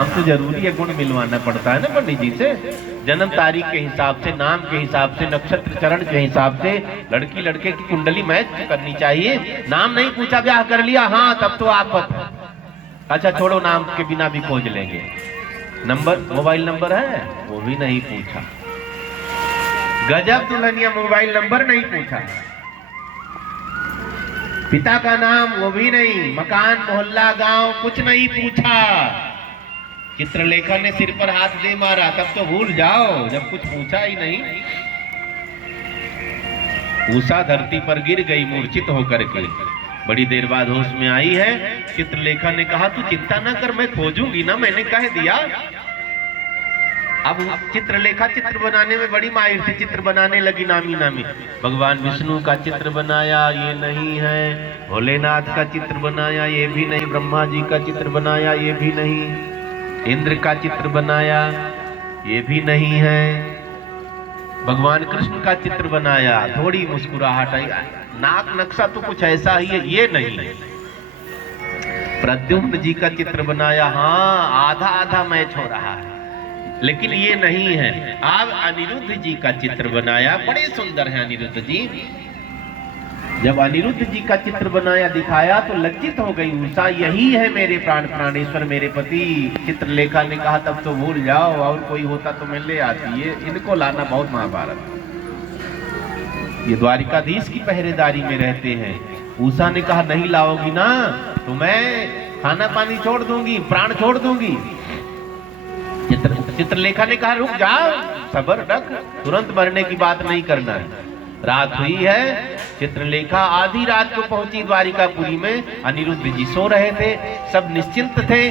हम तो जरूरी है, गुण मिलवाना पड़ता है ना पंडित जी से। जन्म तारीख के हिसाब से, नाम के हिसाब से, नक्षत्र चरण के हिसाब से लड़की लड़के की कुंडली मैच करनी चाहिए। नाम नहीं पूछा, ब्याह कर लिया, हाँ तब तो आफत है। अच्छा छोड़ो, नाम के बिना भी खोज लेंगे। नंबर, मोबाइल नंबर है, वो भी नहीं पूछा। गजब दुल्हनिया, मोबाइल नंबर नहीं पूछा। पिता का नाम वो भी नहीं, मकान मोहल्ला गांव कुछ नहीं पूछा। चित्रलेखा ने सिर पर हाथ दे मारा, तब तो भूल जाओ जब कुछ पूछा ही नहीं। उषा धरती पर गिर गई मूर्छित होकर के, बड़ी देर बाद होश में आई है। चित्रलेखा ने कहा तू चिंता ना कर, मैं खोजूंगी ना, मैंने कह दिया। अब चित्रलेखा चित्र बनाने में बड़ी माहिर थी, चित्र बनाने लगी नामी नामी। भगवान विष्णु का चित्र बनाया, ये नहीं है। भोलेनाथ का चित्र बनाया, ये भी नहीं। ब्रह्मा जी का चित्र बनाया, ये भी नहीं। इंद्र का चित्र बनाया, ये भी नहीं है। भगवान कृष्ण का चित्र बनाया, थोड़ी मुस्कुराहट आई, नाक नक्शा तो कुछ ऐसा ही है, ये नहीं है। प्रद्युम्न जी का चित्र बनाया, हाँ आधा आधा मैच हो रहा है, लेकिन ये नहीं है। अब अनिरुद्ध जी का चित्र बनाया, बड़े सुंदर है अनिरुद्ध जी। जब अनिरुद्ध जी का चित्र बनाया, दिखाया तो लज्जित हो गई उषा, यही है मेरे प्राण प्राणेश्वर, मेरे पति। चित्रलेखा ने कहा तब तो भूल जाओ, और कोई होता तो मैं ले आती, ये इनको लाना बहुत महाभारत। ये द्वारिकाधीश की पहरेदारी में रहते हैं। उषा ने कहा नहीं लाओगी ना तो मैं खाना पानी छोड़ दूंगी, प्राण छोड़ दूंगी। चित्रलेखा ने कहा रुक जाओ, सब्र रख, तुरंत मरने की बात नहीं करना है। रात हुई है, चित्रलेखा आधी रात को पहुंची द्वारिकापुरी में। अनिरुद्ध जी सो रहे थे, सब निश्चिंत थे।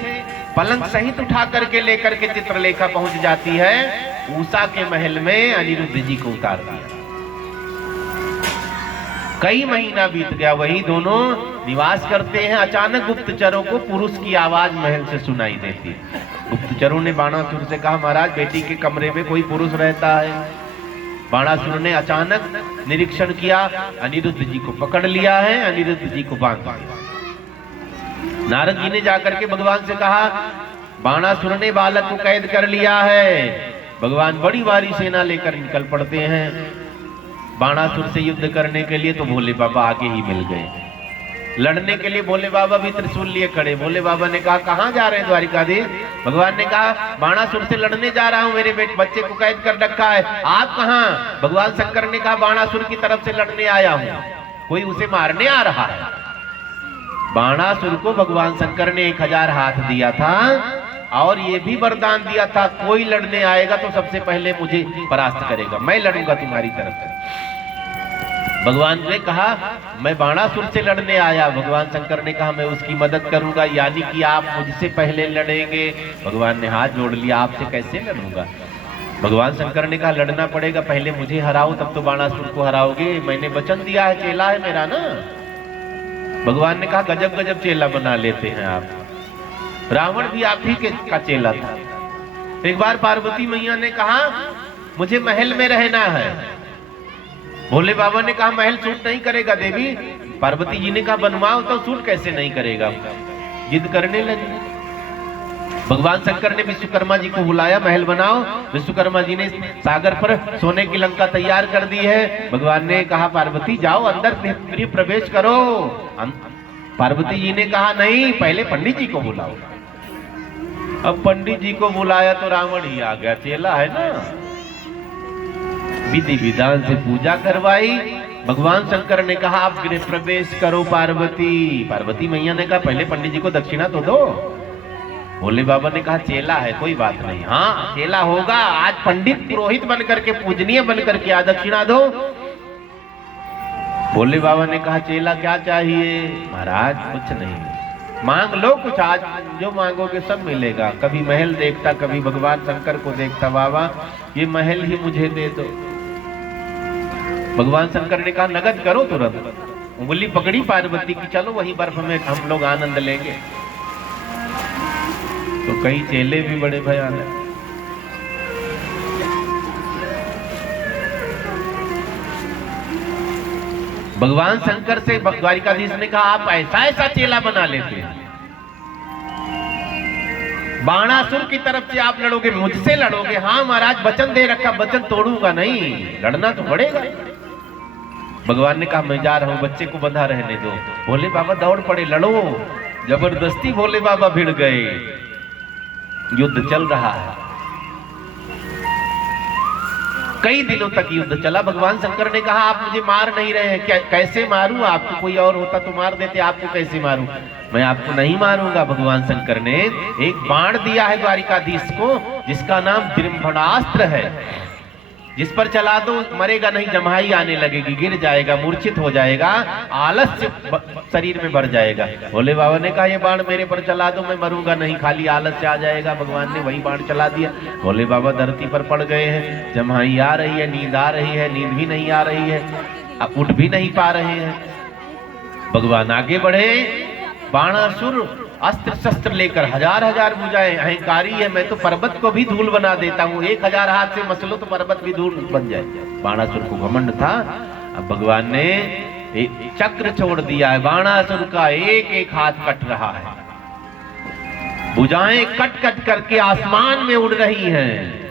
पलंग सहित उठा करके लेकर के चित्रलेखा पहुंच जाती है उषा के महल में, अनिरुद्ध जी को उतार दिया। कई महीना बीत गया, वही दोनों निवास करते हैं। अचानक गुप्तचरों को पुरुष की आवाज महल से सुनाई देती है। गुप्तचरों ने बाणासुर से कहा महाराज बेटी के कमरे में कोई पुरुष रहता है। बाणासुर ने अचानक निरीक्षण किया, अनिरुद्ध जी को पकड़ लिया है, अनिरुद्ध जी को बांध दिया। नारद जी ने जाकर के भगवान से कहा बाणासुर ने बालक को कैद कर लिया है। भगवान बड़ी भारी सेना लेकर निकल पड़ते हैं बाणासुर से युद्ध करने के लिए। तो भोले बाबा आगे ही मिल गए। लड़ने के लिए भोले बाबा भी त्रिशूल लिए खड़े। भोले बाबा ने कहा कहां जा रहे हैं द्वारिकाधीश? भगवान ने कहा बाणासुर से लड़ने जा रहा हूं, मेरे बच्चे को कैद कर रखा है। आप कहां? भगवान शंकर ने कहा बाणासुर की तरफ से लड़ने आया हूं, कोई उसे मारने आ रहा है। बाणासुर को भगवान शंकर ने 1000 हाथ दिया था और ये भी वरदान दिया था कोई लड़ने आएगा तो सबसे पहले मुझे परास्त करेगा, मैं लड़ूंगा तुम्हारी तरफ से। भगवान ने कहा मैं बाणासुर से लड़ने आया। भगवान शंकर ने कहा मैं उसकी मदद करूंगा, यानी कि आप मुझसे पहले लड़ेंगे। भगवान ने हाथ जोड़ लिया, आपसे कैसे लड़ूंगा? भगवान शंकर ने कहा लड़ना पड़ेगा, पहले मुझे हराओ तब तो बाणासुर को हराओगे। मैंने वचन दिया है, चेला है मेरा ना। भगवान ने कहा गजब गजब चेला बना लेते हैं आप। रावण भी आप ही का चेला था। एक बार पार्वती मैया ने कहा मुझे महल में रहना है। भोले बाबा ने कहा महल सूट नहीं करेगा देवी। पार्वती जी ने कहा बनवाओ तो सूट कैसे नहीं करेगा। जिद करने लगी। भगवान शंकर ने विश्वकर्मा जी को बुलाया, महल बनाओ। विश्वकर्मा जी ने सागर पर सोने की लंका तैयार कर दी है। भगवान ने कहा पार्वती जाओ अंदर प्रवेश करो। पार्वती जी ने कहा नहीं, पहले पंडित जी को बुलाओ। अब पंडित जी को बुलाया तो रावण ही आ गया, चेला है ना। विधि विधान से पूजा करवाई। भगवान शंकर ने कहा आप गृह प्रवेश करो पार्वती। पार्वती मैया ने कहा पहले पंडित जी को दक्षिणा तो दो। भोले बाबा ने कहा चेला है कोई बात नहीं, हाँ चेला होगा, आज पंडित पुरोहित बनकर के पूजनीय बनकर के आ दक्षिणा दो। भोले बाबा ने कहा चेला क्या चाहिए? महाराज कुछ नहीं, मांग लो कुछ, आज जो मांगोगे सब मिलेगा। कभी महल देखता, कभी भगवान शंकर को देखता, बाबा ये महल ही मुझे दे दो। भगवान शंकर ने कहा नगद करो तुरंत। उंगली पकड़ी पार्वती की, चलो वहीं बर्फ में हम लोग आनंद लेंगे। तो कई चेले भी बड़े भयानक। भगवान शंकर से द्वारिकाधीश ने कहा आप ऐसा ऐसा चेला बना लेते हैं। बाणासुर की तरफ से आप लड़ोगे, मुझसे लड़ोगे? हाँ महाराज, वचन दे रखा, वचन तोड़ूंगा नहीं, लड़ना तो पड़ेगा। भगवान ने कहा मैं जा रहा हूं, बच्चे को बंधा रहने दो। भोले बाबा दौड़ पड़े, लड़ो। जबरदस्ती भोले बाबा भिड़ गए, युद्ध चल रहा है। कई दिनों तक युद्ध चला। भगवान शंकर ने कहा आप मुझे मार नहीं रहे हैं, कैसे मारूं आपको? कोई और होता तो मार देते, आपको कैसे मारूं? मैं आपको नहीं मारूंगा। भगवान शंकर ने एक बाण दिया है द्वारिकाधीश को, जिसका नाम जृंभणास्त्र है। जिस पर चला दो मरेगा नहीं, जम्हाई आने लगेगी, गिर जाएगा, मूर्छित हो जाएगा, आलस्य शरीर में भर जाएगा। भोले बाबा ने कहा ये बाण मेरे पर चला दो, मैं मरूंगा नहीं, खाली आलस्य आ जाएगा। भगवान ने वही बाण चला दिया। भोले बाबा धरती पर पड़ गए हैं, जम्हाई आ रही है, नींद आ रही है, नींद भी नहीं आ रही है, अब उठ भी नहीं पा रहे हैं। भगवान आगे बढ़े, बाणासुर अस्त्र शस्त्र लेकर, हजार हजार भुजाएं, अहंकारी है, मैं तो पर्वत को भी धूल बना देता हूँ, 1000 हाथ से मसलो तो पर्वत भी धूल बन जाए। बाणासुर को घमंड था। अब भगवान ने एक चक्र छोड़ दिया है, बाणासुर का एक एक हाथ कट रहा है, भुजाएं कट कट करके आसमान में उड़ रही हैं।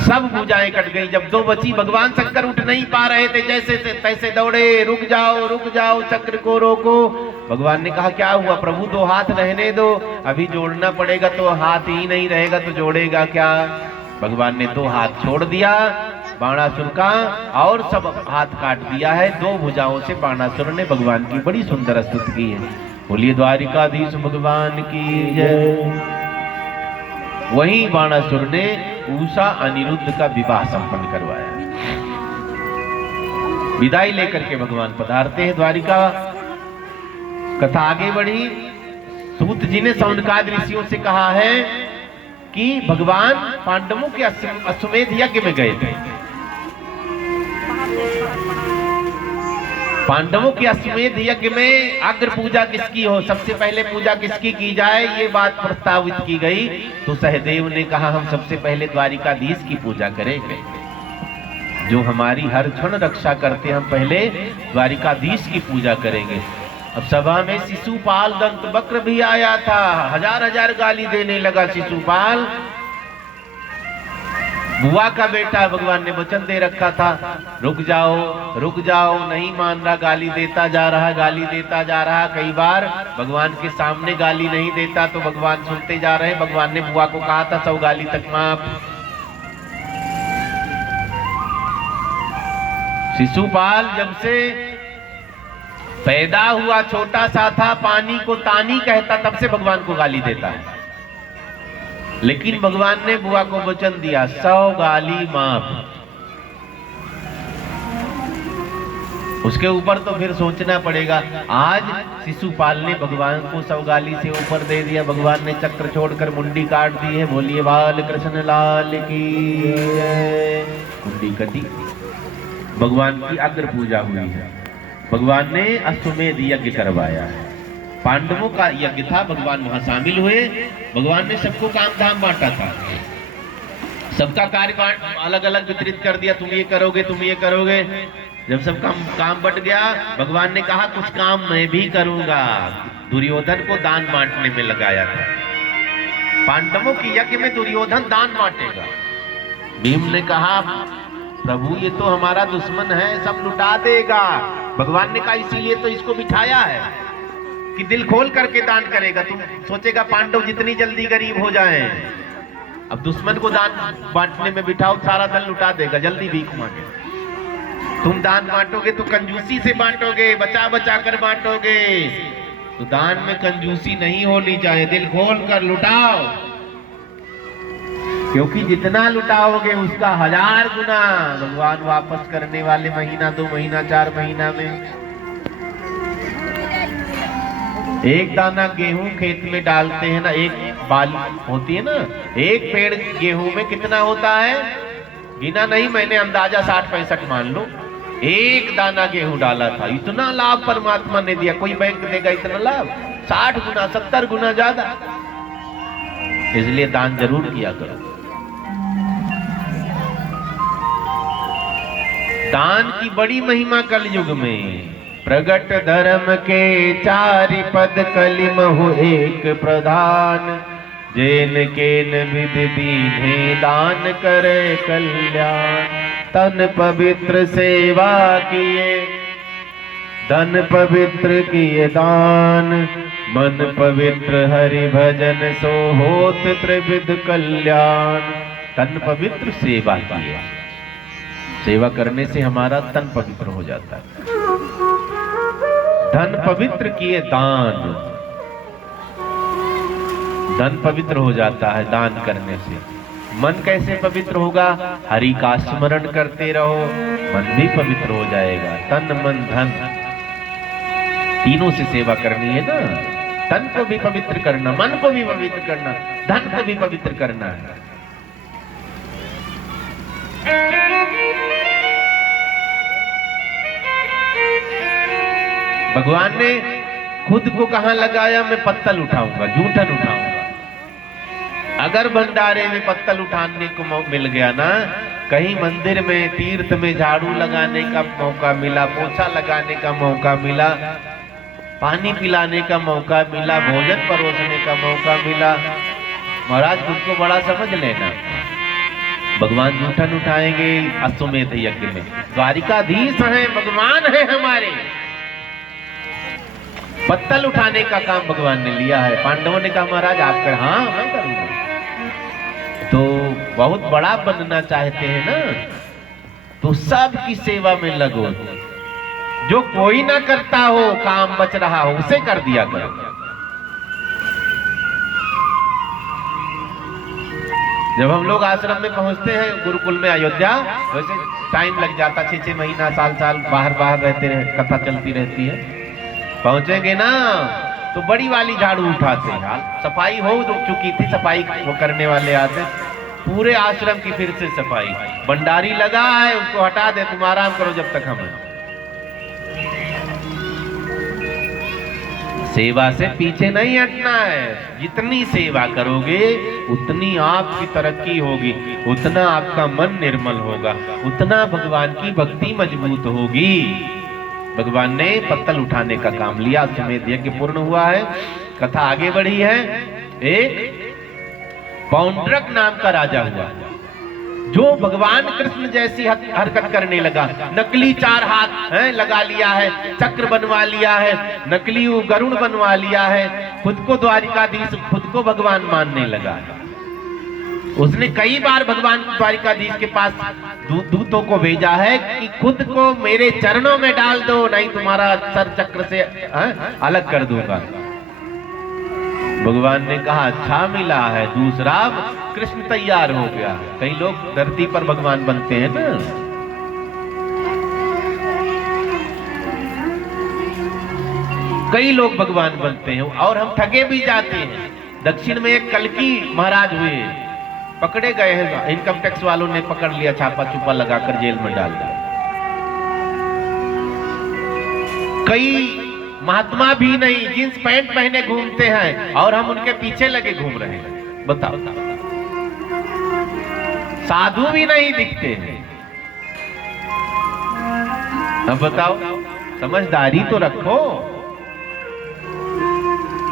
सब भुजाएं कट गई। जब दो बची, भगवान शंकर उठ नहीं पा रहे थे, जैसे तैसे दौड़े, रुक जाओ, चक्र को रोको। भगवान ने कहा क्या हुआ प्रभु, 2 हाथ रहने दो, अभी जोड़ना पड़ेगा, तो हाथ ही नहीं रहेगा तो जोड़ेगा क्या? भगवान ने 2 हाथ छोड़ दिया बाणासुर का, और सब हाथ काट दिया है। 2 भुजाओं से बाणासुर ने भगवान की बड़ी सुंदर स्तुति की है। बोलिए द्वारिकाधीश भगवान की जय। वहीं बाणासुर ने उषा अनिरुद्ध का विवाह संपन्न करवाया। विदाई लेकर के भगवान पधारते हैं द्वारिका। कथा आगे बढ़ी। सूत जी ने सौनकादि ऋषियों से कहा है कि भगवान पांडवों के अश्वमेध यज्ञ में गए थे। पांडवों के अश्वमेध यज्ञ में अग्र पूजा किसकी हो, सबसे पहले पूजा किसकी की जाए, ये बात प्रस्तावित की गई। तो सहदेव ने कहा हम सबसे पहले द्वारिकाधीश की पूजा करेंगे, जो हमारी हर क्षण रक्षा करते, हम पहले द्वारिकाधीश की पूजा करेंगे। अब सभा में शिशुपाल दंत वक्र भी आया था, हजार हजार गाली देने लगा शिशुपाल। बुआ का बेटा, भगवान ने वचन दे रखा था रुक जाओ, नहीं मान रहा, गाली देता जा रहा। कई बार भगवान के सामने गाली नहीं देता तो भगवान सुनते जा रहे हैं। भगवान ने बुआ को कहा था 100 गाली तक माफ। शिशुपाल जब से पैदा हुआ छोटा सा था, पानी को तानी कहता, तब से भगवान को गाली देता है। लेकिन भगवान ने बुआ को वचन दिया 100 गाली माफ। उसके ऊपर तो फिर सोचना पड़ेगा। आज शिशुपाल ने भगवान को 100 गाली से ऊपर दे दिया। भगवान ने चक्र छोड़कर मुंडी काट दी है। बोलिए बाल कृष्ण लाल की जय। मुंडी कटी। भगवान की अग्र पूजा हुई है। भगवान ने अश्वमेध यज्ञ करवाया है। पांडवों का यज्ञ था, भगवान वहां शामिल हुए। भगवान ने सबको काम धाम बांटा था, सबका कार्य अलग अलग वितरित कर दिया, तुम ये करोगे। जब सब काम बट गया, भगवान ने कहा कुछ काम मैं भी करूंगा। दुर्योधन को दान बांटने में लगाया था। पांडवों की यज्ञ में दुर्योधन दान बांटेगा। भीम ने कहा प्रभु ये तो हमारा दुश्मन है, सब लुटा देगा। भगवान ने कहा इसीलिए तो इसको बिठाया है कि दिल खोल करके दान करेगा। तुम सोचेगा पांडव जितनी जल्दी गरीब हो जाएं, अब दुश्मन को दान बांटने में बिठाओ, सारा दल लुटा देगा, जल्दी भीख मांगे। तुम दान बांटोगे तो कंजूसी से बांटोगे, बचा बचा कर बांटोगे। तो दान में कंजूसी नहीं होनी चाहिए, दिल खोल कर लुटाओ, क्योंकि जितना लुटाओगे उसका 1000 गुना भगवान वापस करने वाले। महीना 2 महीना 4 महीना में। एक दाना गेहूं खेत में डालते हैं ना, एक बाल होती है ना, एक पेड़ गेहूं में कितना होता है गिना नहीं, मैंने अंदाजा 60-65 मान लो। एक दाना गेहूं डाला था, इतना लाभ परमात्मा ने दिया। कोई बैंक देगा इतना लाभ? 60 गुना 70 गुना ज्यादा। इसलिए दान जरूर किया करो। दान की बड़ी महिमा कलयुग में। प्रगट धर्म के चारि पद कलिमहु एक प्रधान। जेन केन विधि दीन्हे दान करे कल्याण। तन पवित्र सेवा किए धन पवित्र किए दान। मन पवित्र हरि भजन सो होत त्रिविध कल्याण। तन पवित्र सेवा किए, सेवा करने से हमारा तन पवित्र हो जाता है। धन पवित्र किए दान, धन पवित्र हो जाता है दान करने से। मन कैसे पवित्र होगा? हरि का स्मरण करते रहो, मन भी पवित्र हो जाएगा। तन मन धन तीनों से सेवा करनी है ना। तन को भी पवित्र करना, मन को भी पवित्र करना, धन को भी पवित्र करना है। भगवान ने खुद को कहां लगाया? मैं पत्तल उठाऊंगा, जूठन उठाऊंगा। अगर भंडारे में पत्तल उठाने को मिल गया ना, कहीं मंदिर में तीर्थ में झाड़ू लगाने का मौका मिला, पोछा लगाने का मौका मिला, पानी पिलाने का मौका मिला, भोजन परोसने का मौका मिला, महाराज खुद को बड़ा समझ लेना। भगवान जूठन उठाएंगे अश्वमेध यज्ञ में। द्वारिकाधीश हैं, भगवान है हमारे। पत्तल उठाने का काम भगवान ने लिया है। पांडवों ने कहा महाराज आप कर, हाँ मैं करूंगा। तो बहुत बड़ा बनना चाहते हैं ना, तो सबकी सेवा में लगो। जो कोई ना करता हो, काम बच रहा हो, उसे कर दिया करो। जब हम लोग आश्रम में पहुंचते हैं गुरुकुल में अयोध्या, वैसे टाइम लग जाता, 6-6 महीना साल बाहर रहते रहे, कथा चलती रहती है। पहुंचेंगे ना तो बड़ी वाली झाड़ू उठाते हैं। सफाई हो चुकी थी, सफाई वो करने वाले आते, पूरे आश्रम की फिर से सफाई। भंडारी लगा है, उसको हटा दे, तुम आराम करो जब तक हम हैं। सेवा से पीछे नहीं हटना है। जितनी सेवा करोगे उतनी आपकी तरक्की होगी, उतना आपका मन निर्मल होगा, उतना भगवान की भक्ति मजबूत होगी। भगवान ने पत्तल उठाने का काम लिया। अश्वमेध यज्ञ पूर्ण हुआ है, कथा आगे बढ़ी है। एक पौंड्रक नाम का राजा हुआ, जो भगवान कृष्ण जैसी हरकत करने लगा। नकली 4 हाथ लगा लिया है, चक्र बनवा लिया है, नकली गरुड़ बनवा लिया है, खुद को द्वारिकाधीश, खुद को भगवान मानने लगा। उसने कई बार भगवान द्वारिकाधीश के पास दूतों को भेजा है कि खुद को मेरे चरणों में डाल दो, नहीं तुम्हारा सर चक्र से अलग कर दूंगा। भगवान ने कहा अच्छा मिला है, दूसरा कृष्ण तैयार हो गया। कई लोग धरती पर भगवान बनते हैं ना। कई लोग भगवान बनते हैं और हम ठगे भी जाते हैं। दक्षिण में एक कल्की महाराज हुए, पकड़े गए हैं, इनकम टैक्स वालों ने पकड़ लिया, छापा छुपा लगाकर जेल में डाल दिया। कई महात्मा भी नहीं, जींस पैंट पहने घूमते हैं और हम उनके पीछे लगे घूम रहे हैं। बताओ, साधु भी नहीं दिखते हैं। अब बताओ, समझदारी तो रखो।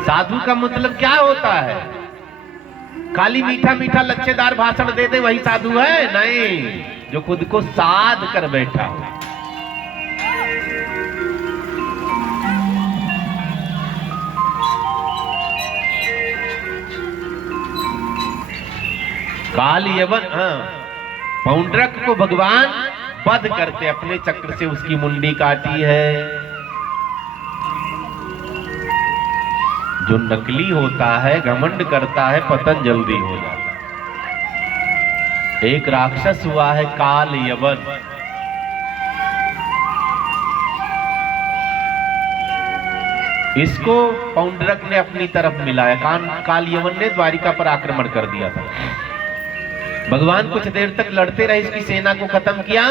साधु का मतलब क्या होता है? खाली मीठा मीठा लच्छेदार भाषण दे दे वही साधु है? नहीं, जो खुद को साध कर बैठा हो। काल यवन, पौंड्रक को भगवान वध करते, अपने चक्र से उसकी मुंडी काटी है। जो नकली होता है, घमंड करता है, पतन जल्दी हो जाता है। एक राक्षस हुआ है काल यवन। इसको पौंड्रक ने अपनी तरफ मिलाया। काल यवन ने द्वारिका पर आक्रमण कर दिया था। भगवान कुछ देर तक लड़ते रहे, इसकी सेना को खत्म किया,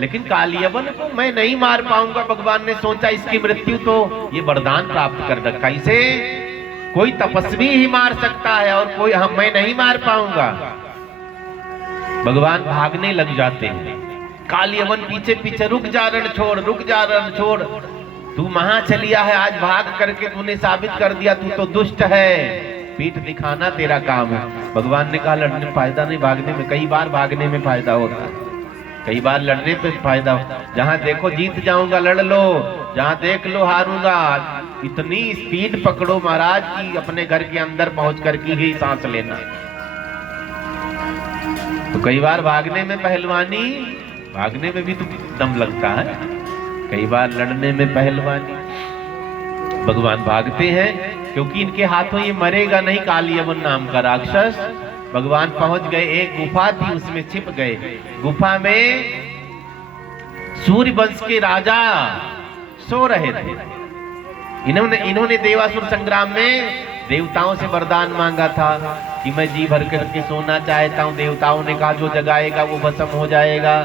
लेकिन कालियवन को मैं नहीं मार पाऊंगा। भगवान ने सोचा इसकी मृत्यु तो ये वरदान प्राप्त कर रखा, इसे कोई तपस्वी ही मार सकता है और कोई मैं नहीं मार पाऊंगा। भगवान भागने लग जाते हैं। कालियवन पीछे पीछे, रुक जा रण छोड़, रुक जा रण छोड़। तू वहां चलिया है, आज भाग करके तूने साबित कर दिया तू तो दुष्ट है, पीठ दिखाना तेरा काम है। भगवान ने कहा लड़ने में फायदा नहीं, भागने में, कई बार भागने में फायदा होता है, कई बार लड़ने पे फायदा होता है। जहां देखो जीत जाऊंगा लड़ लो, जहां देख लो हारूंगा। इतनी स्पीड पकड़ो महाराज की अपने घर के अंदर पहुंच करके ही सांस लेना। तो कई बार भागने में पहलवानी, भागने में भी तो दम लगता है, कई बार लड़ने में पहलवानी। भगवान भागते हैं क्योंकि इनके हाथों ये मरेगा नहीं। कालियवन नाम का राक्षस, भगवान पहुंच गए, एक गुफा थी उसमें छिप गए। गुफा में सूर्य वंश के राजा सो रहे थे। इन्होंने देवासुर संग्राम में देवताओं से वरदान मांगा था कि मैं जी भर करके सोना चाहता हूं। देवताओं ने कहा जो जगाएगा वो भस्म हो जाएगा।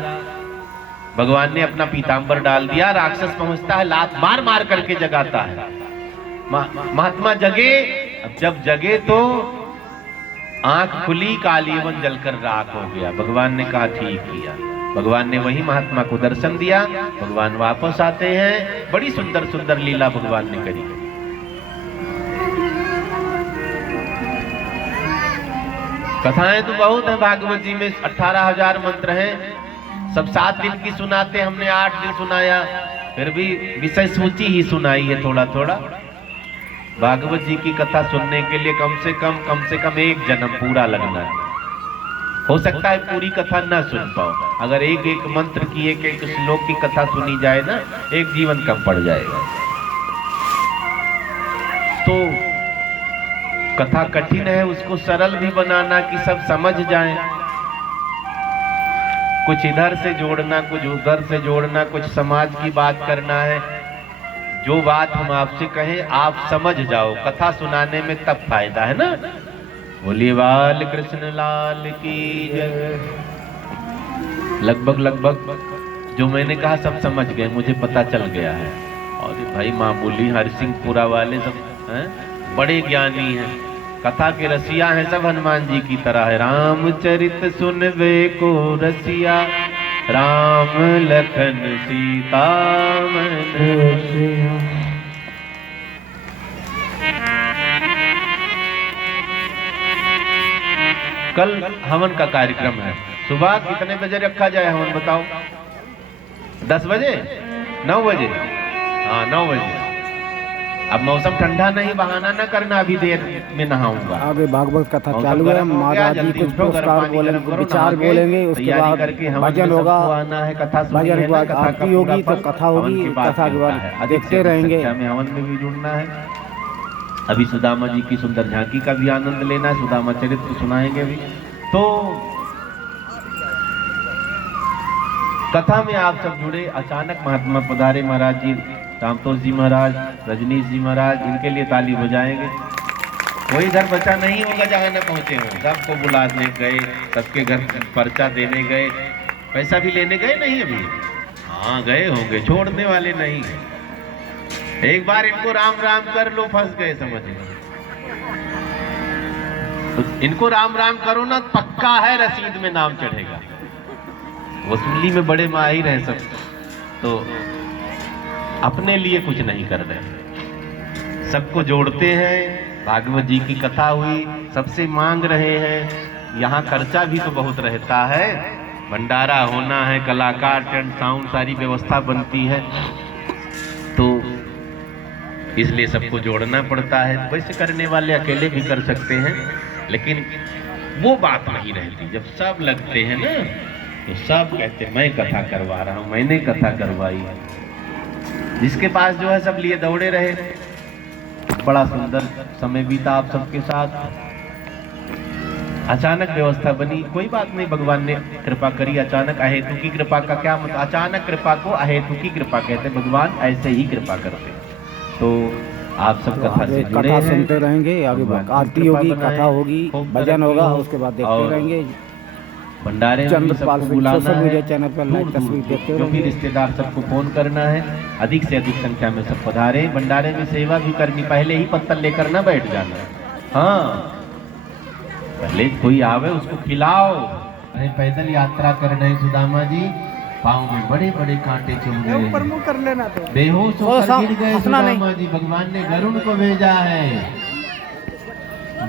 भगवान ने अपना पीताम्बर डाल दिया, राक्षस पहुंचता है, लात मार मार करके जगाता है। महात्मा जगे। अब जब जगे तो आंख खुली, कालीवन जलकर राख हो गया। भगवान ने कहा ठीक किया। भगवान ने वही महात्मा को दर्शन दिया। भगवान वापस आते हैं, बड़ी सुंदर सुंदर लीला भगवान ने करी। कथाएं तो बहुत है भागवत जी में, 18,000 मंत्र हैं। सब 7 दिन की सुनाते, हमने 8 दिन सुनाया, फिर भी विषय सूची ही सुनाई है थोड़ा थोड़ा। भागवत जी की कथा सुनने के लिए कम से कम 1 जन्म पूरा लगना है। हो सकता है पूरी कथा ना सुन पाओ। अगर एक एक मंत्र की, एक एक श्लोक की कथा सुनी जाए ना, एक जीवन कम पड़ जाएगा। तो कथा कठिन है, उसको सरल भी बनाना कि सब समझ जाएं। कुछ इधर से जोड़ना, कुछ उधर से जोड़ना, कुछ समाज की बात करना है। जो बात हम आपसे कहें आप समझ जाओ, कथा सुनाने में तब फायदा है ना। बोलिए बाल कृष्ण लाल की जय। लगभग जो मैंने कहा सब समझ गए, मुझे पता चल गया है। और भाई मामूली हरसिंहपुरा वाले सब हैं, बड़े ज्ञानी हैं, कथा के रसिया हैं, सब हनुमान जी की तरह है। रामचरित सुनवे को रसिया, राम लखन सीता मन रसिया। कल हवन का कार्यक्रम है। सुबह कितने बजे रखा जाए हवन बताओ? 10 बजे? 9 बजे? हाँ 9 बजे। अब मौसम ठंडा नहीं, बहाना न करना, अभी देर में नहाऊंगा। आगे भागवत कथा चालू है, महाराज जी कुछ पुरस्कार बोलेंगे, विचार बोलेंगे, उसके बाद भजन होगा, भजन के बाद आरती होगी, तो कथा होगी, कथा के बाद देखते रहेंगे। हवन में भी जुड़ना है। अभी सुदामा जी की सुंदर झांकी का भी आनंद लेना है, सुदामा चरित्र सुनाएंगे भी। तो कथा में आप सब जुड़े। अचानक महात्मा पधारे, महाराज जी रामतोष जी महाराज, रजनीश जी महाराज, इनके लिए ताली बजाएंगे। कोई घर बचा नहीं होगा जहाँ न पहुंचे हो, सबको बुलाने गए, सबके घर पर्चा देने गए। पैसा भी लेने गए नहीं अभी? हाँ गए होंगे, छोड़ने वाले नहीं। एक बार इनको राम राम कर लो, फंस गए समझ लो। तो इनको राम राम करो ना, पक्का है रसीद में नाम चढ़ेगा। वसूली में बड़े माहिर हैं सब। तो अपने लिए कुछ नहीं कर रहे, सबको जोड़ते हैं। भागवत जी की कथा हुई, सबसे मांग रहे हैं। यहाँ खर्चा भी तो बहुत रहता है, भंडारा होना है, कलाकार, टेंट, साउंड, सारी व्यवस्था बनती है, तो इसलिए सबको जोड़ना पड़ता है। वैसे करने वाले अकेले भी कर सकते हैं, लेकिन वो बात नहीं रहती। जब सब लगते हैं ना, तो सब कहते हैं मैं कथा करवा रहा हूँ, मैंने कथा करवाई है। जिसके पास जो है सब लिए दौड़े रहे। बड़ा सुंदर समय बीता आप सबके साथ। अचानक व्यवस्था बनी, कोई बात नहीं, भगवान ने कृपा करी। अचानक अहेतु की कृपा का क्या मतलब? अचानक कृपा को अहेतु की कृपा कहते, भगवान ऐसे ही कृपा करते। तो आप सब कथा से जुड़े हैं, सुनते रहेंगे। आगे आरती होगी, कथा होगी, भजन होगा, उसके बाद देखते रहेंगे। भंडारे में भी सबको बुलाना है, चैनल पर लाइव तस्वीर देखते जो भी रिश्तेदार सबको फोन करना है। अधिक से अधिक संख्या में सब पधारे। भंडारे में सेवा भी करनी, पहले ही पत्तल लेकर ना बैठ जाना। हाँ पहले कोई आवे उसको खिलाओ। अरे पैदल यात्रा कर रहे सुदामा जी, पाँव में बड़े बड़े कांटे चुभ गए, ऊपर मुंह कर लेना तो बेहोश होकर गिर गए सुदामा जी। भगवान ने गरुड़ को भेजा है,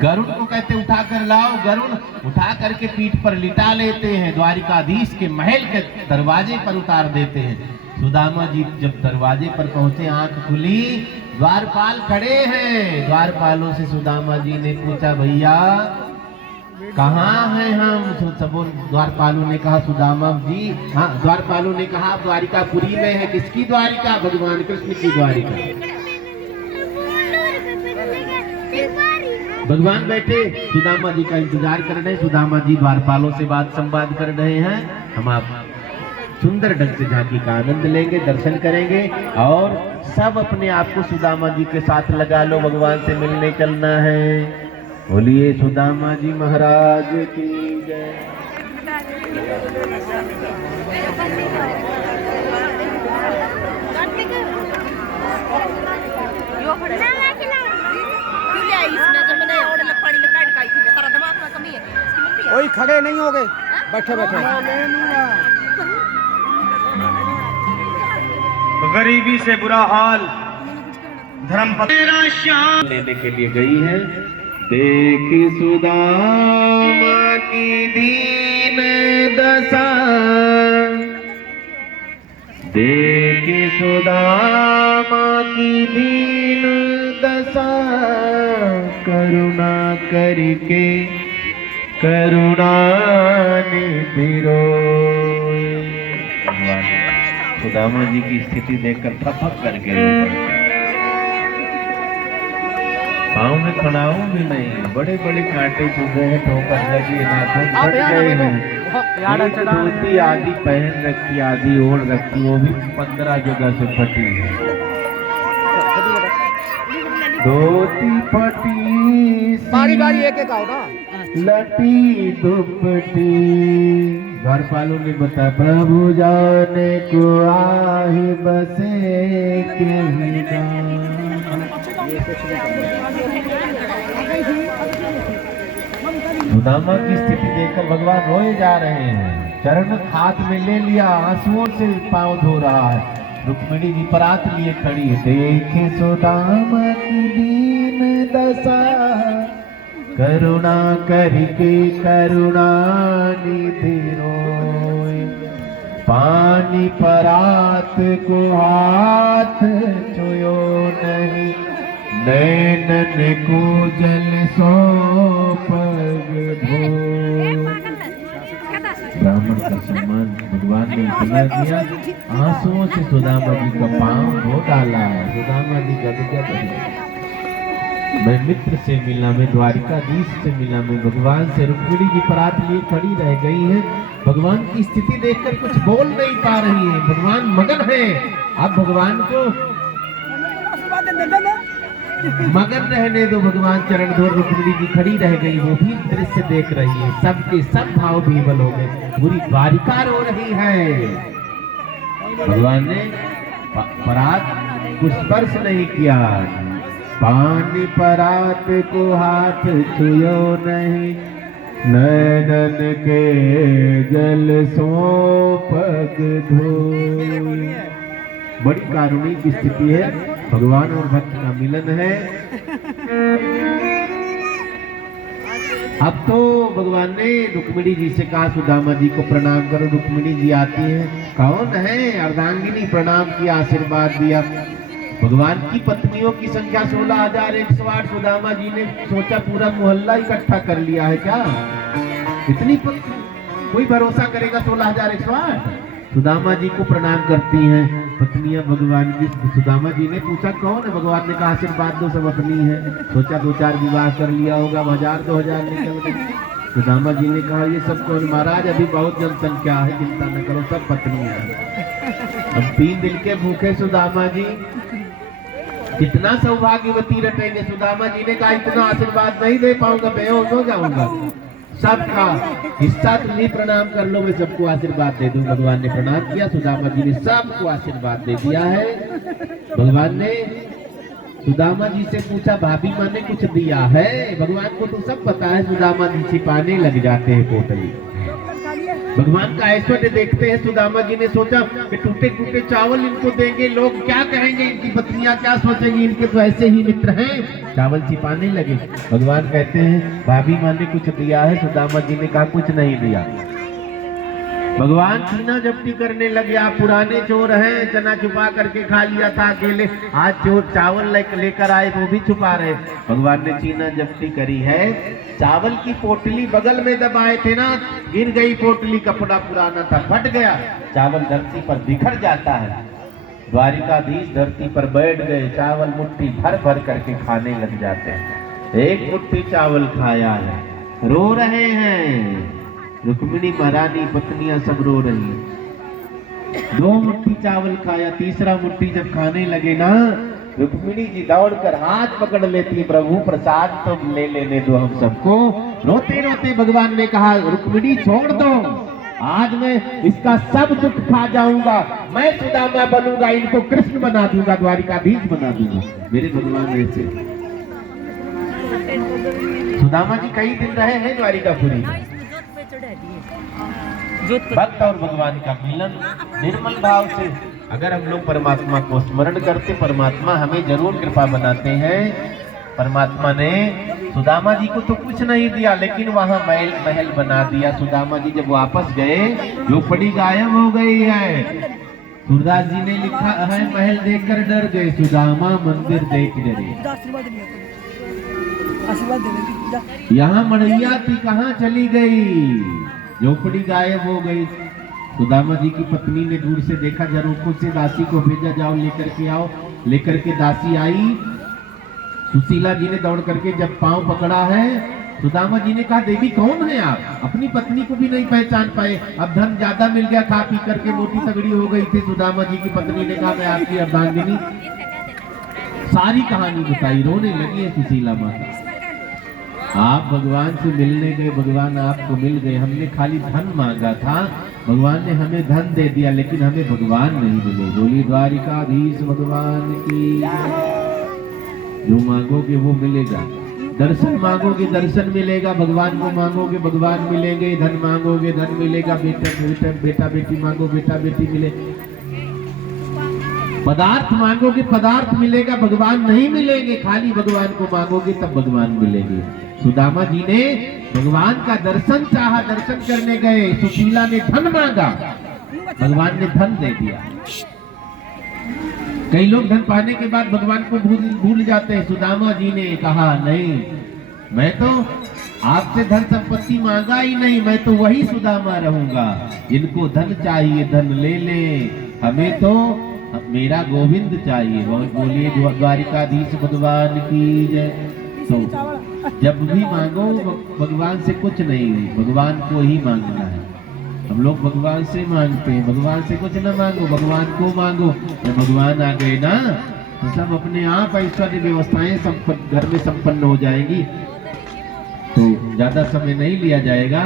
गरुड़ को कहते उठा कर लाओ। गरुड़ उठा करके पीठ पर लिटा लेते हैं, द्वारिकाधीश के महल के दरवाजे पर उतार देते हैं। सुदामा जी जब दरवाजे पर पहुंचे, आंख खुली, द्वारपाल खड़े हैं। द्वारपालों से सुदामा जी ने पूछा, भैया कहाँ हैं हम? सब द्वारपालों ने कहा, सुदामा जी, हाँ, द्वारपालों ने कहा द्वारिकापुरी में है। किसकी द्वारिका? भगवान कृष्ण की द्वारिका। भगवान बैठे सुदामा जी का इंतजार कर रहे हैं। सुदामा जी द्वारपालों से बात संवाद कर रहे हैं। हम आप सुंदर ढंग से झांकी का आनंद लेंगे, दर्शन करेंगे और सब अपने आप को सुदामा जी के साथ लगा लो, भगवान से मिलने चलना है। बोलिए सुदामा जी महाराज की जय। कोई खड़े नहीं हो गए, बैठे बैठे। गरीबी से बुरा हाल धर्मपत्नी श्याम लेने के लिए गई है। देख सुदामा की दीन दशा, देख सुदामा की दीन दशा, करुणा करके करुणा निधि रोए। सुदामा जी की स्थिति देखकर थपक करके रो पड़े। पाँव में खड़ाऊ भी नहीं, बड़े बड़े कांटे चुभे हैं, ठोकर लगी, नाखून फट गए हैं। धोती आदि पहन रखी, आदि ओढ़ रखी, वो भी 15 जगह से फटी है। धोती फटी, बारी बारी एक एक आओ ना। लटी दुपटी। द्वारपालों ने बताया, प्रभु जाने को आहि बसे के सुदामा की स्थिति देखकर भगवान रोए जा रहे हैं। चरण हाथ में ले लिया, आंसुओं से पांव धो रहा है। रुक्मिणी जी परात लिए खड़ी है। देखे सुदामा की दीन दशा, करुणा करके करुणा निधि रोए। पानी परात को हाथ छुयो नहीं, नैनन को जल सो पग धोए। ब्राह्मण का सम्मान भगवान ने इतना दिया, आंसुओं से सुदामा जी का पांव धो डाला है। सुदामा जी गदगद, मैं मित्र से मिला, मैं द्वारिकाधीश से मिला, मैं भगवान से। रुक्मिणी जी परात लिए खड़ी रह गई है। भगवान की स्थिति देखकर कुछ बोल नहीं पा रही है। भगवान मगन है। अब भगवान को मगन रहने दो, भगवान चरण धो। रुक्मिणी जी खड़ी रह गई, वो भी दृश्य देख रही है। सबके सब भाव विह्वल हो गए, पूरी द्वारिका रो रही है। भगवान ने परात को स्पर्श नहीं किया। पानी परात को हाथ छुयो नहीं, नैनन के जल सो पग धोए। बड़ी कारुणी की स्थिति है। भगवान और भक्त का मिलन है। अब तो भगवान ने रुक्मिणी जी से कहा, सुदामा जी को प्रणाम करो। रुक्मिणी जी आती है, कौन है? अर्धांगिनी। प्रणाम किया, आशीर्वाद दिया। भगवान की पत्नियों की संख्या 16,108। सुदामा जी ने सोचा पूरा मोहल्ला इकट्ठा कर लिया है क्या? इतनी कोई भरोसा करेगा 16,108? सुदामा जी को प्रणाम करती हैं पत्नियां भगवान की। सुदामा जी ने पूछा कौन है? भगवान ने कहा आशीर्वाद दो, सब अपनी है। सोचा 2-4 विवाह कर लिया होगा, 1000-2000 निकल गए। सुदामा जी ने कहा ये सब कौन? महाराज अभी बहुत जनसंख्या है, चिंता न करो, सब पत्नियां हैं। हम 3 दिन के भूखे सुदामा जी, कितना सौभाग्यवती रटेंगे। सुदामा जी ने कहा इतना आशीर्वाद नहीं दे पाऊंगा, बेहोश हो जाऊंगा। सबका हिस्सा तुम ही प्रणाम कर लो, मैं सबको आशीर्वाद दे दूं। भगवान ने प्रणाम किया, सुदामा जी ने सबको आशीर्वाद दे दिया है। भगवान ने सुदामा जी से पूछा भाभी माँ ने कुछ दिया है? भगवान को तो सब पता है, सुदामा जी छिपाने लग जाते हैं पोटली। भगवान का ऐश्वर्य देखते हैं सुदामा जी ने सोचा कि टूटे टूटे चावल इनको देंगे, लोग क्या कहेंगे, इनकी पत्नियां क्या सोचेंगी, इनके तो ऐसे ही मित्र हैं। चावल छिपाने लगे। भगवान कहते हैं भाभी माँ ने कुछ दिया है? सुदामा जी ने कहा कुछ नहीं दिया। भगवान चीना जब्ती करने लगे। आप पुराने चोर हैं, चना छुपा करके खा लिया था अकेले, आज चोर चावल लेकर आए वो भी छुपा रहे। भगवान ने चीना जब्ती करी है। चावल की पोटली बगल में दबाए थे ना, गिर गई पोटली, कपड़ा पुराना था, फट गया, चावल धरती पर बिखर जाता है। द्वारिकाधीश धरती पर बैठ गए, चावल मुट्ठी भर भर करके खाने लग जाते हैं। एक मुट्ठी चावल खाया है, रो रहे हैं। रुक्मिणी महारानी पत्नियां सब रो रही हैं। 2 मुट्ठी चावल खाया, तीसरा मुट्ठी जब खाने लगे ना, रुक्मिणी जी दौड़कर हाथ पकड़ लेती, प्रभु प्रसाद तो ले लेने दो हम सबको। रोते रोते भगवान ने कहा रुक्मिणी छोड़ दो, आज मैं इसका सब दुख खा जाऊंगा, मैं सुदामा बनूंगा, इनको कृष्ण बना दूंगा, द्वारिकाधीश बना दूंगा। मेरे भगवान ऐसे। सुदामा जी कई दिन रहे हैं द्वारिकापुरी। भक्त और भगवान का मिलन निर्मल भाव से। अगर हम लोग परमात्मा को स्मरण करते, परमात्मा हमें जरूर कृपा बनाते हैं। परमात्मा ने सुदामा जी को तो कुछ नहीं दिया, लेकिन वहां महल बना दिया। सुदामा जी जब वापस गए, झोपड़ी गायब हो गई है। सूरदास जी ने लिखा है महल देखकर डर गए, सुदामा मंदिर देख डरे। यहाँ मड़ैया थी कहाँ चली गई, झोपड़ी गायब हो गई। सुदामा जी की पत्नी ने दूर से देखा, जरूर से दासी को भेजा, जाओ लेकर के आओ। लेकर के दासी आई। सुशीला जी ने दौड़ करके जब पांव पकड़ा है, सुदामा जी ने कहा देवी कौन है आप? अपनी पत्नी को भी नहीं पहचान पाए। अब धन ज्यादा मिल गया, खा पी करके मोटी तगड़ी हो गई थी। सुदामा जी की पत्नी ने कहा मैं आपकी अर्धांगिनी। सारी कहानी बताई, रोने लगी है सुशीला माता। आप भगवान से मिलने गए, भगवान आपको मिल गए। हमने खाली धन मांगा था, भगवान ने हमें धन दे दिया, लेकिन हमें भगवान नहीं मिले। बोली द्वारिकाधीश भगवान की। जो मांगोगे वो मिलेगा। दर्शन मांगोगे दर्शन मिलेगा, भगवान को मांगोगे भगवान मिलेंगे, धन मांगोगे धन मिलेगा, बेटा बेटी मांगो बेटा बेटी मिले, पदार्थ मांगोगे पदार्थ मिलेगा, भगवान नहीं मिलेंगे। खाली भगवान को मांगोगे तब भगवान मिलेंगे। सुदामा जी ने भगवान का दर्शन चाहा, दर्शन करने गए। सुशीला ने धन मांगा, भगवान ने धन दे दिया। कई लोग धन पाने के बाद भगवान को भूल जाते हैं। सुदामा जी ने कहा नहीं, मैं तो आपसे धन संपत्ति मांगा ही नहीं, मैं तो वही सुदामा रहूंगा। जिनको धन चाहिए धन ले ले, हमें तो मेरा गोविंद चाहिए। बोलिए द्वारिकाधीश भगवान की जय। तो जब भी मांगो भगवान से कुछ नहीं, भगवान को ही मांगना है। हम लोग भगवान से मांगते हैं, भगवान से कुछ न मांगो, भगवान को मांगो। जब भगवान आ गए ना तो सब अपने आप ऐश्वर्य व्यवस्थाएं घर में संपन्न हो जाएंगी। तो ज्यादा समय नहीं लिया जाएगा।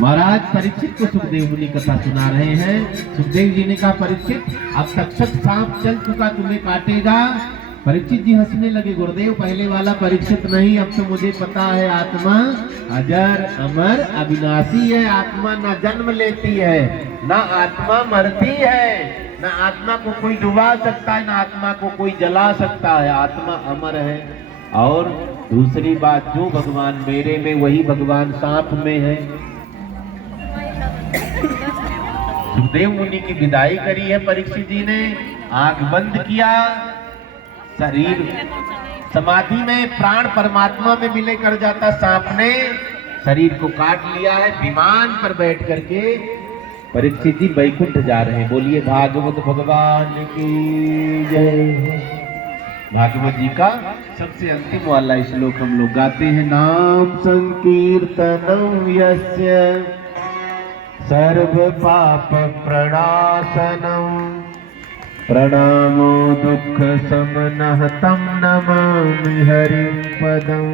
महाराज परीक्षित को सुखदेव मुनि कथा सुना रहे हैं। सुखदेव जी ने कहा परीक्षित अब तक्षक सांप चल चुका, तुम्हें काटेगा। परीक्षित जी हंसने लगे, गुरुदेव पहले वाला परीक्षित नहीं, अब तो मुझे पता है आत्मा अजर अमर अविनाशी है। आत्मा ना जन्म लेती है, ना आत्मा मरती है, ना आत्मा को कोई डुबा सकता है, ना आत्मा को कोई जला सकता है। आत्मा अमर है। और दूसरी बात, जो भगवान मेरे में वही भगवान सांप में है। सुखदेव मुनि की विदाई करी है परीक्षित जी ने, आंख बंद किया, शरीर समाधि में, प्राण परमात्मा में विलय कर जाता। सांप ने शरीर को काट लिया है। विमान पर बैठ करके परीक्षित जी वैकुंठ जा रहे हैं। बोलिए भागवत भगवान की जय। भागवत जी का सबसे अंतिम वाला श्लोक हम लोग गाते हैं। नाम संकीर्तनम यस्य सर्व पाप प्रणाशनम प्रणामो दुख समनः तं नमामि हरिं पदं।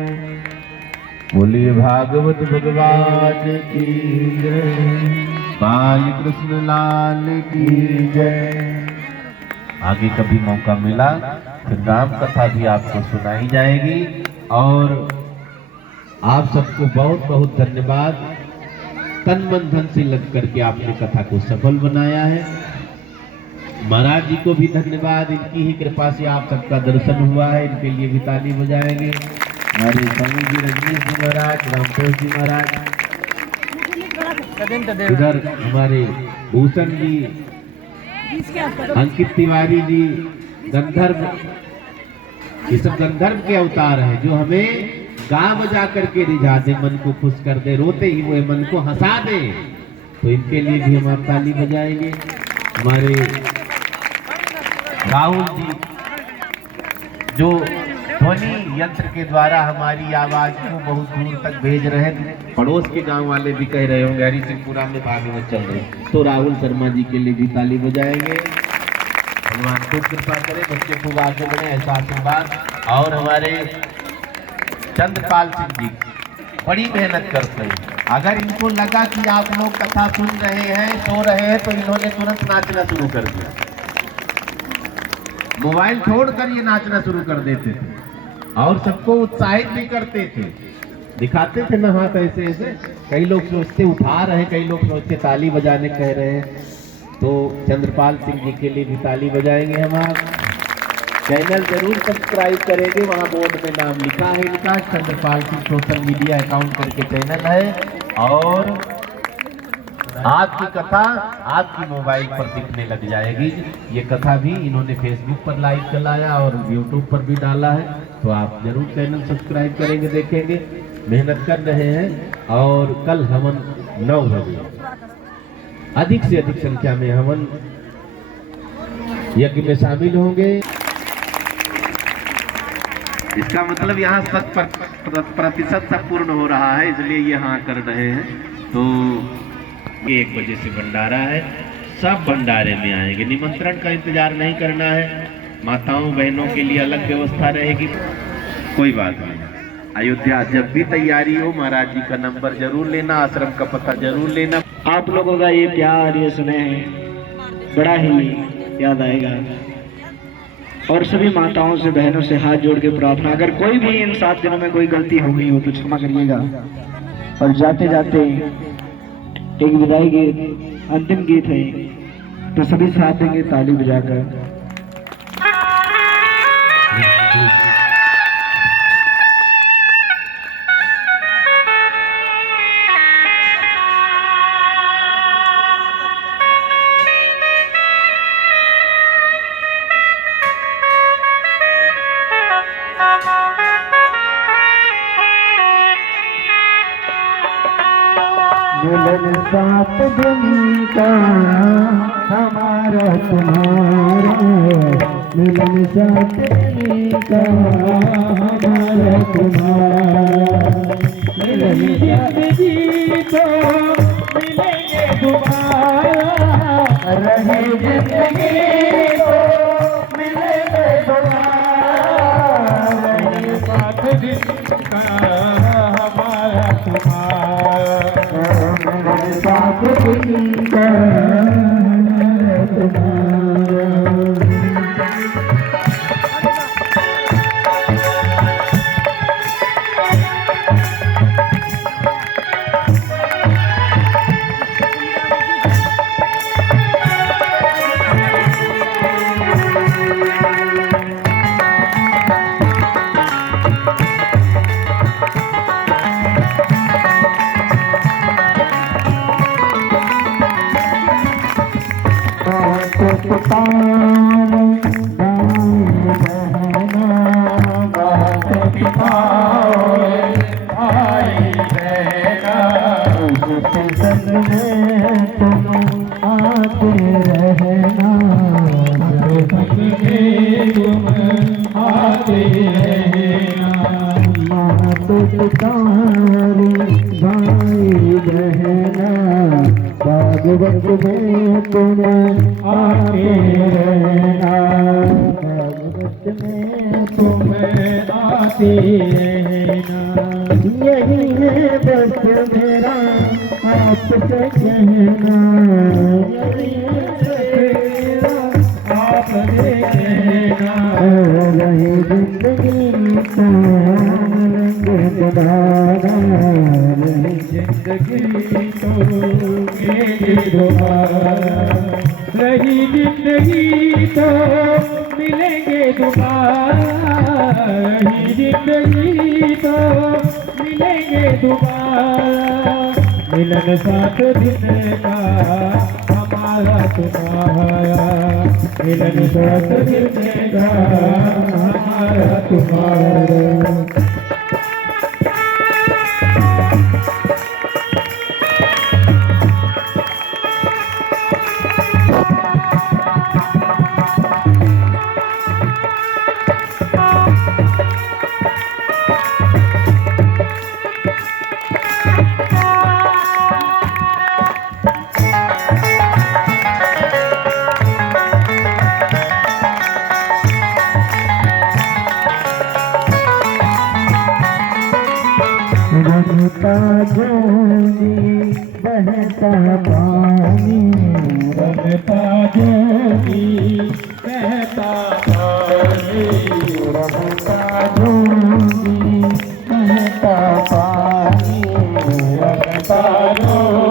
बोलिए भागवत भगवान की जय। बाल कृष्ण लाल की जय। आगे कभी मौका मिला फिर राम कथा भी आपको सुनाई जाएगी। और आप सबको बहुत बहुत धन्यवाद। तन मन धन से लग करके आपने कथा को सफल बनाया है। महाराज जी को भी धन्यवाद, इनकी ही कृपा से आप सबका दर्शन हुआ है, इनके लिए भी ताली बजाएंगे। हमारे स्वामी जी रजनीश जी महाराज, रामप्रसाद जी महाराज, इधर हमारे भूषण जी, अंकित तिवारी जी, गंधर्व, ये सब गंधर्व के अवतार हैं जो हमें गा बजा करके रिझा दे, मन को खुश कर दे, रोते ही वो मन को हंसा दे। तो इनके लिए भी हम आप ताली बजाएंगे। हमारे राहुल जी जो ध्वनि यंत्र के द्वारा हमारी आवाज को बहुत दूर तक भेज रहे हैं, पड़ोस के गांव वाले भी कह रहे होंगे हरी सिंहपुरा में भागवत चल रही, तो राहुल शर्मा जी के लिए भी ताली बजाएंगे। भगवान खूब कृपा करे, बच्चे खूब आगे बढ़े, ऐसा आशीर्वाद। और हमारे चंद्रपाल सिंह जी बड़ी मेहनत करते हैं। अगर इनको लगा कि आप लोग कथा सुन रहे हैं, सो रहे हैं, तो इन्होंने तुरंत नाचना शुरू कर दिया। मोबाइल छोड़कर ये नाचना शुरू कर देते थे और सबको उत्साहित भी करते थे, दिखाते थे ना हाथ ऐसे ऐसे। कई लोग सोचते उठा रहे, कई लोग सोचते ताली बजाने कह रहे हैं। तो चंद्रपाल सिंह जी के लिए भी ताली बजाएंगे हम आप। चैनल जरूर सब्सक्राइब करेंगे, वहाँ बोर्ड में नाम लिखा है इनका, Chandrapal Singh social media account करके चैनल है। और आपकी कथा आपकी मोबाइल पर दिखने लग जाएगी। ये कथा भी इन्होंने फेसबुक पर लाइव चलाया और यूट्यूब पर भी डाला है, तो आप जरूर चैनल सब्सक्राइब करेंगे, देखेंगे। मेहनत कर रहे हैं। और कल हवन 9 बजे अधिक से अधिक संख्या में हवन यज्ञ में शामिल होंगे। इसका मतलब यहाँ 100% सब पूर्ण हो रहा है, इसलिए यहाँ कर रहे हैं। तो 1 बजे से भंडारा है, सब भंडारे में आएंगे, निमंत्रण का इंतजार नहीं करना है। माताओं बहनों के लिए अलग व्यवस्था रहेगी, कोई बात नहीं। अयोध्या जब भी तैयारी हो, महाराज जी का नंबर जरूर लेना, आश्रम का पता जरूर लेना। आप लोगों का ये प्यार, ये स्नेह बड़ा ही याद आएगा। और सभी माताओं से, बहनों से हाथ जोड़ के प्रार्थना, अगर कोई भी इन 7 दिनों में कोई गलती हो गई हो तो क्षमा करिएगा। और जाते जाते एक विदाई गीत, अंतिम गीत है, तो सभी साथ देंगे ताली बजाकर। मिलन 7 दिन का हमारा तुम्हारा, मिलन 7 दिन का हमारा तुम्हारा, मिलन जिंदगी तो मिलेंगे दोबारा, रहे जिंदगी तो मिलेंगे दोबारा, मिलन 7 दिन का हमारा तुम्हारा, साथ दिन का भागवत में तुम आते रहना, भागवत में तुम आते रहना, यही है बस मेरा आपसे कहना, यही है मेरा आपसे कहना, रहे जिंदगी का रंग दोबारा, रहे जिंदगी जिंदगी तो मिलेंगे दोबारा, रही जिंदगी तो मिलेंगे दोबारा, रही जिंदगी तो मिलेंगे दोबारा, मिलन साथ दिन का हमारा तुम्हारा, मिलन साथ दिन का हमारा तुम्हारा। बहता जोगी बहता पानी, बहता जोगी बहता पानी, बहता जोगी बहता पानी, बहता जोगी